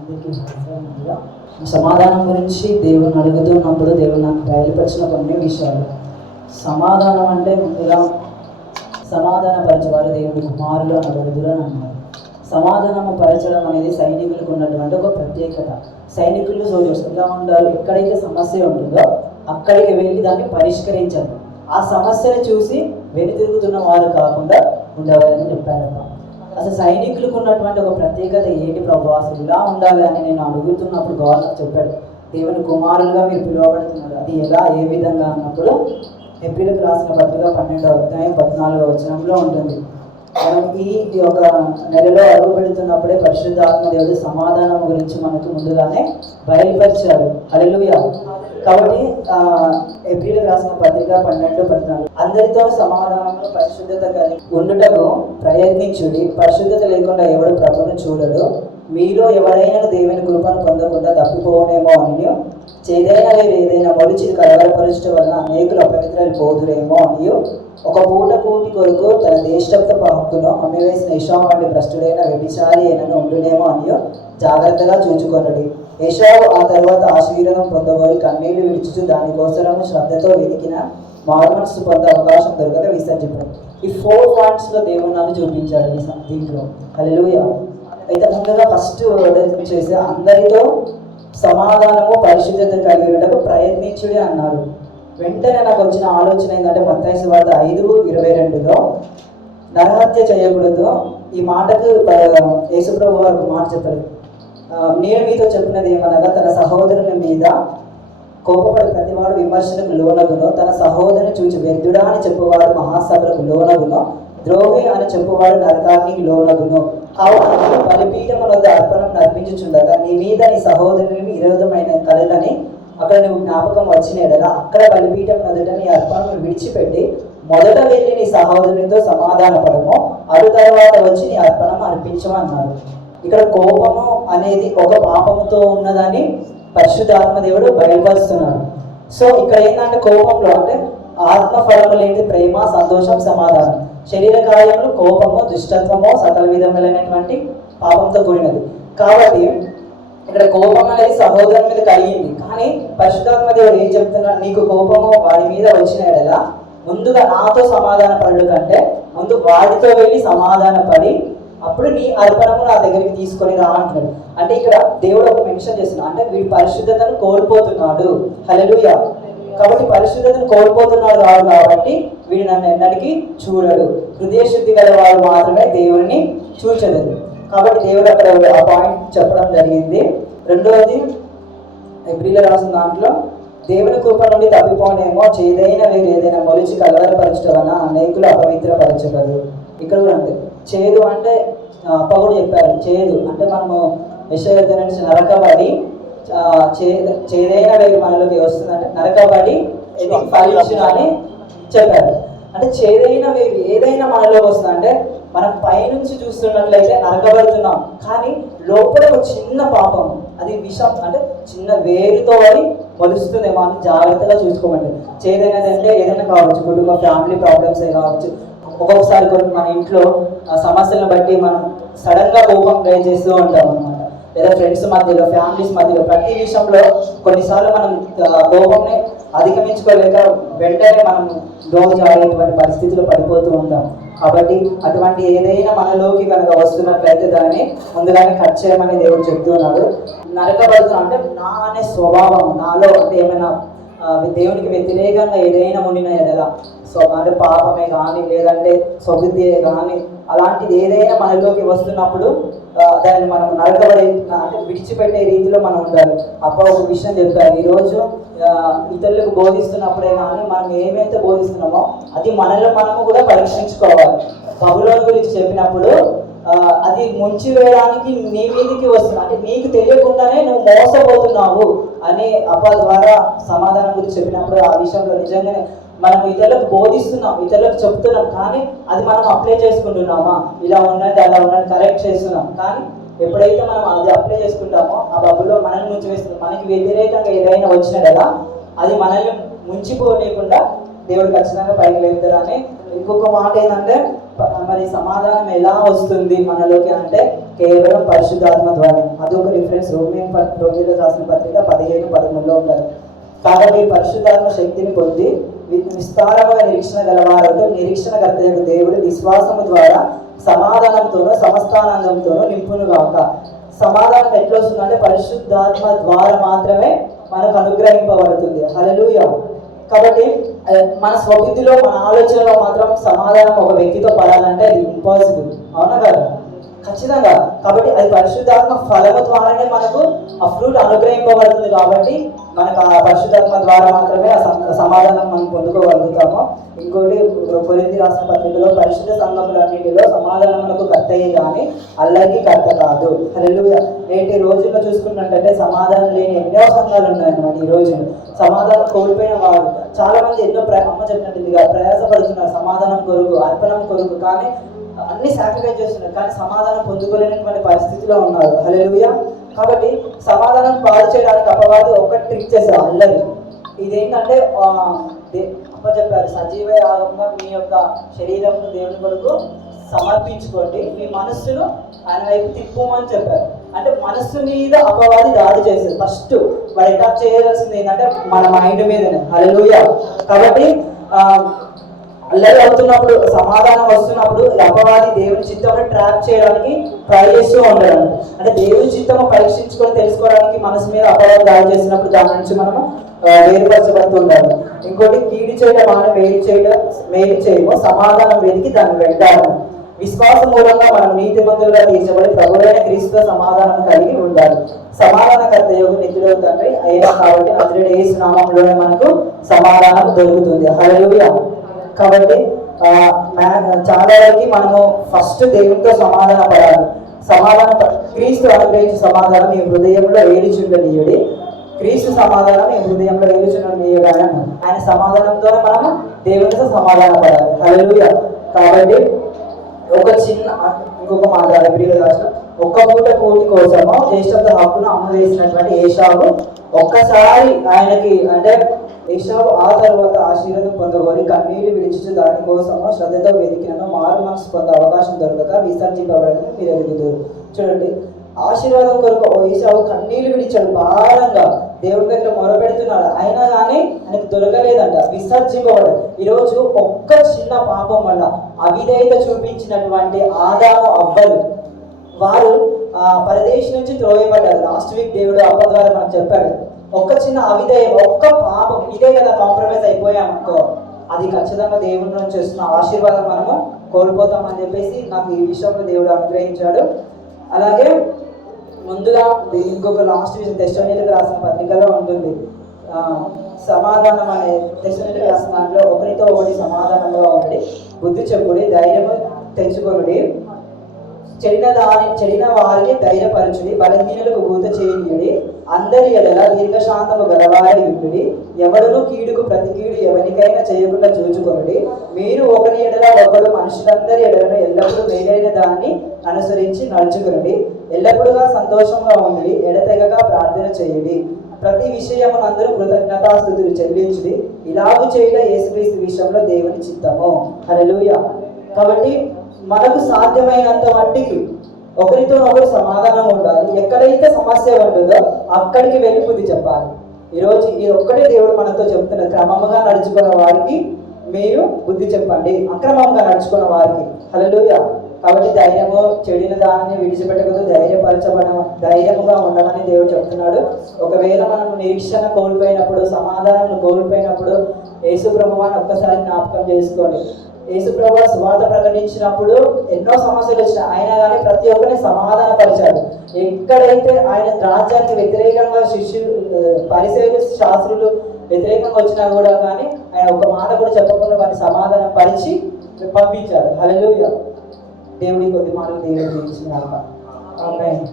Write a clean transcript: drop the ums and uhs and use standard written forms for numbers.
అందరికీ ముందుగా సమాధానం గురించి దేవుని అడుగుతున్నప్పుడు దేవుడు నాకు బయలుపరిచిన కొన్ని విషయాలు. సమాధానం అంటే ముందుగా సమాధానపరచేవారు దేవుని కుమారులు అనబడుదురు అని అన్నారు. సమాధానము పరచడం అనేది సైనికులకు ఉన్నటువంటి ఒక ప్రత్యేకత. సైనికులు సోల్జర్స్ ఎలా ఉండాలి, ఎక్కడైతే సమస్య ఉంటుందో అక్కడికి వెళ్ళి దాన్ని పరిష్కరించాలి. ఆ సమస్యను చూసి వెనుతిరుగుతున్న వారు కాకుండా ఉండవాలని చెప్పారట. అసలు సైనికులకు ఉన్నటువంటి ఒక ప్రత్యేకత ఏంటి ప్రభు, అసలు ఇలా ఉండాలి అని నేను అడుగుతున్నప్పుడు గవర్నర్ చెప్పాడు, దేవుని కుమారులుగా మీరు పిలువబడుతున్నారు. అది ఎలా, ఏ విధంగా అన్నప్పుడు ఏప్రిల్కి రాసిన పత్రిక 12వ అధ్యాయం 14వ వచనంలో ఉంటుంది. మనం ఈ ఒక నెలలో అడుగు పెడుతున్నప్పుడే పరిశుద్ధాత్మ దేవుడు సమాధానం గురించి మనకు ముందుగానే బయలుపరిచారు. హల్లెలూయా. కాబట్టి ఏప్రిల్కి రాసిన పత్రిక 12-14 అందరితో సమాధానంలో పరిశుద్ధత కలిగి ఉండుటకు ప్రయత్నించుడి. పరిశుద్ధత లేకుండా ఎవడు ప్రభువును చూడడు. మీలో ఎవరైనా దేవుని కృపను పొందకుండా తప్పిపోనేమో అని, చేదైనా వేరు ఏదైనా మొలిచి కలవరపరచడం వలన అనేకులు అపవిత్రాలు పోదురేమో అని, ఒక పూట కూటి కొరకు తన దేశభక్త హక్కును అమ్మివేసిన ఏశావు వంటి భ్రష్టుడైన వ్యభిచారి అయినను ఉండునేమో అని జాగ్రత్తగా చూచుకొనడి. ఏశావు ఆ తర్వాత ఆశీర్వాదం పొందబోయి కన్నీళ్లు విడిచుచు దానికోసము శ్రద్ధతో వెతికిన మారు మనసు పొందే అవకాశం దొరకక విసర్జించాడు. ఈ 4 పాయింట్స్లో దేవుడు నాకు చూపించాడు దీంట్లో. హల్లెలూయా. అయితే ముందుగా ఫస్ట్ చేసి అందరితో సమాధానము పరిశుద్ధత కలిగి ఉండకు ప్రయత్నించుడి అన్నాడు. వెంటనే నాకు వచ్చిన ఆలోచన ఏంటంటే మత్తయి సువార్త 5:22లో నరహత్య చేయకూడదు. ఈ మాటకు యేసుప్రభు వారు మాట చెప్పారు, నేను మీతో చెప్పినది ఏమనగా తన సహోదరుని మీద కోపపడి ప్రతివాడు విమర్శలకు లోనగును, తన సహోదరుని చూచి వ్యర్థుడా అని చెప్పువాడు మహాసభలకు లోనగును, ద్రోహి అని చెప్పువాడు నరకాగ్నికి లోనగును. కావున బలిపీఠం వద్ద అర్పణం నర్పించుచుండగా నీ మీద నీ సహోదరుని విరోధమైన కలదని అక్కడ నువ్వు జ్ఞాపకం వచ్చిన అక్కడ బలిపీఠం ఎదుట నీ అర్పణను విడిచిపెట్టి మొదట వెళ్ళి నీ సహోదరునితో సమాధాన పడము, అటు తర్వాత వచ్చి నీ అర్పణం అర్పించమన్నారు. ఇక్కడ కోపము అనేది ఒక పాపముతో ఉన్నదని పరిశుద్ధాత్మ దేవుడు బయలుపరుస్తున్నాడు. సో ఇక్కడ ఏంటంటే కోపంలో అంటే ఆత్మఫలములు ఏంటి, ప్రేమ, సంతోషం, సమాధానం. శరీర కార్యములు కోపము, దుష్టత్వము, సకల విధములైనటువంటి పాపంతో కూడినది. కాబట్టి ఇక్కడ కోపం అనేది సహోదరుని మీద కలిగింది. కానీ పరిశుద్ధాత్మ దేవుడు ఏం చెప్తున్నాడు, నీకు కోపము వాడి మీద వచ్చిన ఎడల ముందుగా నాతో సమాధాన పడు కంటే ముందు వాడితో వెళ్ళి సమాధాన పడి అప్పుడు నీ అర్పణము నా దగ్గరికి తీసుకొని రా అంటున్నాడు. అంటే ఇక్కడ దేవుడు ఒక మెన్షన్ చేస్తున్నాడు, అంటే వీడి పరిశుద్ధతను కోల్పోతున్నాడు. హల్లెలూయా. కాబట్టి పరిశుద్ధతను కోల్పోతున్నాడు కాబట్టి వీడు నన్ను ఎన్నటికీ చూడడు. హృదయ శుద్ధి గల వారు మాత్రమే దేవుడిని చూచెదరు. కాబట్టి దేవుడు అక్కడ ఆ పాయింట్ చెప్పడం జరిగింది. రెండవది ఏప్రిల్లో రాసిన దాంట్లో దేవుని కృప నుండి తప్పిపోనేమో, చేదైన వేరు ఏదైనా మొలిచి కలవరపరచడం వలన అనేకులు అపవిత్రపరచగలరు. ఇక్కడ కూడా అంతే. చేదు అంటే అప్ప కూడా చెప్పారు, చేదు అంటే మనము యెషయా నుంచి నరకబడి చేదైన వేరు మనలోకి వస్తుందంటే నరకబడి ఫలించును అని చెప్పారు. అంటే చేదైన వేరు ఏదైనా మనలోకి వస్తుందంటే మనం పైనుంచి చూస్తున్నట్లయితే నరకబడుతున్నాం, కానీ లోపల ఒక చిన్న పాపం, అది విషం అంటే చిన్న వేరుతో అది మొలుస్తుందేమో అని జాగ్రత్తగా చూసుకోమండి. చేదైనదంటే ఏదైనా కావచ్చు, కుటుంబ ఫ్యామిలీ ప్రాబ్లమ్స్ కావచ్చు. ఒక్కొక్కసారి కొన్ని మన ఇంట్లో సమస్యలను బట్టి మనం సడన్గా కోపం రైజ్ చేస్తూ ఉంటాం అన్నమాట. లేదా ఫ్రెండ్స్ మధ్యలో, ఫ్యామిలీస్ మధ్యలో ప్రతి విషయంలో కొన్నిసార్లు మనం కోపంని అధిగమించుకోలేక వెంటనే మనం దోవ జారేటువంటి పరిస్థితులు పడిపోతూ ఉంటాం. కాబట్టి అటువంటి ఏదైనా మనలోకి కనుక వస్తున్నట్లయితే దాన్ని ముందుగానే కట్ చేయమని దేవుడు చెప్తున్నాడు. నరకబడుతున్నా అంటే నా అనే స్వభావం నాలో అంటే ఏమైనా దేవునికి వ్యతిరేకంగా ఏదైనా ఉండిన ఎడల అంటే పాపమే కానీ లేదంటే స్వబుద్ధే కానీ అలాంటిది ఏదైనా మనలోకి వస్తున్నప్పుడు దాన్ని మనం నరకబడి అంటే విడిచిపెట్టే రీతిలో మనం ఉండాలి. అప్ప ఒక విషయం చెప్పారు, ఈరోజు ఇతరులకు బోధిస్తున్నప్పుడే కానీ మనం ఏమైతే బోధిస్తున్నామో అది మనలో మనము కూడా పరీక్షించుకోవాలి. బబులోను గురించి చెప్పినప్పుడు అది ముంచి వేయడానికి నీ మీదికి వస్తున్నా అంటే నీకు తెలియకుండానే నువ్వు మోసపోతున్నావు అని అప్ప ద్వారా సమాధానం గురించి చెప్పినప్పుడు ఆ విషయంలో నిజంగానే మనం ఇతరులకు బోధిస్తున్నాం, ఇతరులకు చెప్తున్నాం, కానీ అది మనం అప్లై చేసుకుంటున్నామా, ఇలా ఉన్నట్టు అలా ఉన్నట్టు కరెక్ట్ చేస్తున్నాం. కానీ ఎప్పుడైతే మనం అది అప్లై చేసుకుంటామో ఆ బబులో మనల్ని ముంచి వేస్తుంది. మనకి వ్యతిరేకంగా ఏదైనా వచ్చినా కదా అది మనల్ని ముంచిపోలేకుండా దేవుడు ఖచ్చితంగా పైకి లేపుతారు అని. ఇంకొక మాట ఏంటంటే మరి సమాధానం ఎలా వస్తుంది మనలోకి అంటే కేవలం పరిశుద్ధాత్మ ద్వారా. అదొక రిఫరెన్స్ రోమియోలో రాసిన పత్రిక 15:13 ఉంటారు. కాబట్టి పరిశుద్ధాత్మ శక్తిని పొంది విస్తారముగా నిరీక్షణ గలవారు నిరీక్షణ కర్తయ్యకు దేవుడు విశ్వాసము ద్వారా సమాధానంతోనూ సమస్తానందంతోనూ నింపును గాక. సమాధానం ఎట్లా వస్తుందంటే పరిశుద్ధాత్మ ద్వారా మాత్రమే మనకు అనుగ్రహింపబడుతుంది. హల్లెలూయా. కాబట్టి మన స్వబుద్ధిలో మన ఆలోచనలో మాత్రం సమాధానం ఒక వ్యక్తితో పడాలంటే అది ఇంపాసిబుల్, అవునా కదా? ఖచ్చితంగా. కాబట్టి అది పరిశుద్ధాత్మ ఫలము ద్వారానే మనకు ఆ ఫ్రూట్ అనుగ్రహింపబడుతుంది. కాబట్టి మనకు ఆ పరిశుద్ధాత్మ ద్వారా మాత్రమే ఆ సమాధానం మనం పొందుకోగలుగుతాము. ఇంకోటి కొరింథీ రాసిన పత్రికలో పరిశుద్ధ సంఘములన్నిటిలో సమాధానమునకు కర్తయే కానీ అల్లరికి కర్త కాదు. హల్లెలూయా. నేటి రోజుల్లో చూసుకున్నట్టయితే సమాధానం లేని ఎన్నో సంఘాలు ఉన్నాయన్నమాట. ఈ రోజు సమాధానం కోల్పోయిన వారు చాలా మంది ఎన్నో అమ్మ చెప్పినట్టుగా ప్రయాసపడుతున్నారు సమాధానం కొరకు, అర్పణం కొరకు, కానీ అన్ని సాక్రిఫైస్ చేస్తున్నారు, కానీ సమాధానం పొందుకోలేనటువంటి పరిస్థితిలో ఉన్నారు. హల్లెలూయా. కాబట్టి సమాధానం పాడు చేయడానికి అపవాది ఒక ట్రిక్ చేశారు, అల్లరి. ఇదేంటంటే అప్ప చెప్పారు, సజీవ యాగంగా మీ యొక్క శరీరంను దేవుని కొరకు సమర్పించుకోండి, మీ మనస్సును ఆయన వైపు తిప్పుమని చెప్పారు. అంటే మనస్సు మీద అపవాది దాడి చేసేది. ఫస్ట్ వాడు అటాక్ చేయాల్సింది ఏంటంటే మన మైండ్ మీదనే. హల్లెలూయా. కాబట్టి అల్లరి అవుతున్నప్పుడు, సమాధానం వస్తున్నప్పుడు అపవాది దేవుని చిత్తాన్ని ట్రాప్ చేయడానికి ట్రై చేస్తూ ఉంటాడు. అంటే దేవుని చిత్తము పరీక్షించుకొని తెలుసుకోవడానికి మనసు మీద అపవాది దాడి చేసినప్పుడు దాని నుంచి మనము వేరుపరచబడుతూ ఉండాలి. ఇంకోటి కీడు చేయడం మనం మేలు చేయము, సమాధానం వెతికి దాన్ని వెంటాము. విశ్వాసం మూలంగా మనం నీతిమంతులుగా తీర్చబడి ప్రభువైన క్రీస్తుతో సమాధానం కలిగి ఉండాలి. సమాధాన కర్తయ్యకు నిత్యుడు తండ్రి అయినా కాబట్టి నజరేయుడైన యేసు నామములోనే మనకు సమాధానం దొరుకుతుంది. హల్లెలూయా. కాబట్టి చాలా వరకు మనము ఫస్ట్ దేవునితో సమాధాన పడాలి. క్రీస్తు అనుగ్రహించే సమాధానం ఈ హృదయంలో వేలుచుండనీయుడి. క్రీస్తు సమాధానం ఈ హృదయంలో వేలుచుండనీయుడు అని ఆయన సమాధానంతోనే మనము దేవునితో సమాధాన పడాలి. హల్లెలూయా. కాబట్టి ఇంకొక మాట ఒక్క పూట కూటి కోసము జ్యేష్ఠత హక్కును అమ్మవేసినటువంటి ఏషావు ఒక్కసారి ఆయనకి అంటే ఏషావు ఆ తర్వాత ఆశీర్వాదం పొందగోరి కన్నీళ్లు విడిచి దాని కోసము శ్రద్ధతో వెతికినను మారు మనసు పొందే అవకాశం దొరకక విసర్జింపబడదని మీరు ఎదుగుతారు. చూడండి, ఆశీర్వాదం కొరకు ఏషావు కన్నీళ్లు విడిచాడు, భారంగా దేవుడి దగ్గర మొరపెడుతున్నాడు, అయినా కానీ ఆయనకు దొరకలేదంట, విసర్జింపబడ్డాడు. ఈరోజు ఒక్క చిన్న పాపం వల్ల అవిధేయత చూపించినటువంటి ఆదాము అవ్వలు వారు పరదేశం నుంచి త్రోయబడ్డారు. లాస్ట్ వీక్ దేవుడు అప్ప ద్వారా మనకు చెప్పాడు, ఒక్క చిన్న అవిధేయం, ఒక్క పాపం, ఇదే కదా కాంప్రమైజ్ అయిపోయామనుకో, అది ఖచ్చితంగా దేవుడి నుంచి వస్తున్న ఆశీర్వాదం మనము కోల్పోతామని చెప్పేసి నాకు ఈ విషయంలో దేవుడు అనుగ్రహించాడు. అలాగే ముందుగా ఇంకొక లాస్ట్ విషయం తెస్సలోనికీయులకు రాసిన పత్రికలో ఉంటుంది. సమాధానం అనే తెస్సలోనికీయులకు రాసిన దాంట్లో ఒకరితో ఒకటి సమాధానంగా ఉండి బుద్ధి చెప్పుడి, ధైర్యము తెచ్చుకొనుడి, చెడిన వారిని ధైర్యపరచుడి, బలహీనులకు భూత చేయనీయుడి, అందరి ఎడల దీర్ఘశాంతము గలవారై ఉండుడి, ఎవడును కీడుకు ప్రతి కీడు ఎవరికైనా చేయకుండా చూచుకొనుడి, మీరు ఒకరి ఎడల ఒకడు మనుషులందరి ఎడలను ఎల్లప్పుడూ మేలైన దాన్ని అనుసరించి నడుచుకొనుడి, ఎల్లప్పుడూగా సంతోషంగా ఉండి ఎడతెగక ప్రార్థన చేయుడి, ప్రతి విషయము అందరూ కృతజ్ఞతాస్తుతులు చెల్లించుడి, ఇలాగు చేయడం యేసుక్రీస్తు విషయంలో దేవుని చిత్తము. హల్లెలూయా. కాబట్టి మనకు సాధ్యమైనంత మట్టికి ఒకరితో ఒకరు సమాధానం ఉండాలి. ఎక్కడైతే సమస్య ఉంటుందో అక్కడికి వెళ్ళి బుద్ధి చెప్పాలి. ఈరోజు ఈ ఒక్కటే దేవుడు మనతో చెప్తున్నారు, క్రమంగా నడుచుకున్న వారికి మీరు బుద్ధి చెప్పండి, అక్రమంగా నడుచుకున్న వారికి. హల్లెలూయా. కాబట్టి ధైర్యము, చెడిన దానిని విడిచిపెట్టకూడదు, ధైర్యముగా ఉండమని దేవుడు చెప్తున్నాడు. ఒకవేళ మనము నిరీక్షణ కోల్పోయినప్పుడు, సమాధానం కోల్పోయినప్పుడు యేసు ప్రభువాన్ని ఒక్కసారి జ్ఞాపకం చేసుకోండి. యేసు ప్రభువు సువార్త ప్రకటించినప్పుడు ఎన్నో సమస్యలు వచ్చినాయి, అయినా కానీ ప్రతి ఒక్కరిని సమాధానపరిచాడు. ఎక్కడైతే ఆయన రాజ్యానికి వ్యతిరేకంగా పరిసయ్యులు, శాస్త్రులు వ్యతిరేకంగా వచ్చినా కూడా కానీ ఆయన ఒక మాట కూడా చెప్పకుండా వారిని సమాధానం పరిచి పంపించాడు. హల్లెలూయా. దేవుడి కొద్ది మాటలు దేవుడు దీవించిన ఆమేన్.